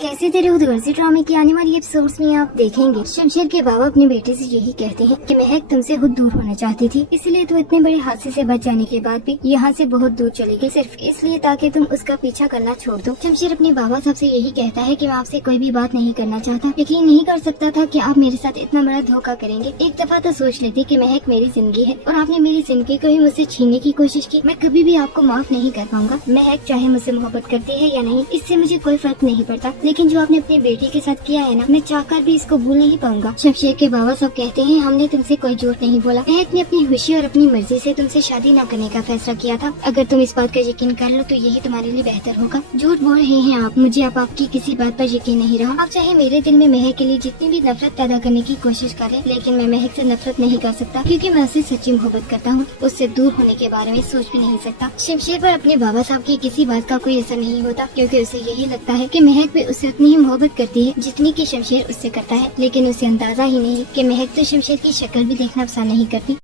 कैसे तेरे उद्घर्षी ड्रामे की आने वाली एपिसोड्स में आप देखेंगे शमशेर के बाबा अपने बेटे से यही कहते हैं कि महक तुमसे खुद दूर होना चाहती थी, इसलिए तो इतने बड़े हादसे से बच जाने के बाद भी यहाँ से बहुत दूर चली गई, सिर्फ इसलिए ताकि तुम उसका पीछा करना छोड़ दो। शमशेर अपने बाबा साहब से यही कहता है कि मैं आपसे कोई भी बात नहीं करना चाहता, यकीन नहीं कर सकता था कि आप मेरे साथ इतना बड़ा धोखा करेंगे। एक दफा तो सोच लेती कि महक मेरी जिंदगी है और आपने मेरी जिंदगी को ही मुझसे छीनने की कोशिश की। मैं कभी भी आपको माफ नहीं कर पाऊंगा। महक चाहे मुझसे मोहब्बत करती है या नहीं, इससे मुझे कोई फर्क नहीं पड़ता, लेकिन जो आपने अपनी बेटी के साथ किया है ना, मैं चाहकर भी इसको भूल नहीं पाऊंगा। शमशेर के बाबा सब कहते हैं हमने तुमसे कोई झूठ नहीं बोला, महक ने अपनी खुशी और अपनी मर्जी से तुमसे शादी न करने का फैसला किया था। अगर तुम इस बात का यकीन कर लो तो यही तुम्हारे लिए बेहतर होगा। झूठ बोल रहे हैं आप, मुझे अब आपकी किसी बात पर यकीन नहीं रहा। आप चाहे मेरे दिल में महक के लिए जितनी भी नफरत पैदा करने की कोशिश करें, लेकिन मैं महक से नफरत नहीं कर सकता, क्योंकि मैं उससे सच्ची मोहब्बत करता हूँ। उससे दूर होने के बारे में सोच भी नहीं सकता। शमशेर पर अपने बाबा साहब की किसी बात का कोई असर नहीं होता, क्योंकि उसे यही लगता है कि महक भी उससे उतनी ही मोहब्बत करती है जितनी कि शमशेर उससे करता है। लेकिन उसे अंदाजा ही नहीं कि महक तो शमशेर की शक्ल भी देखना पसंद नहीं करती।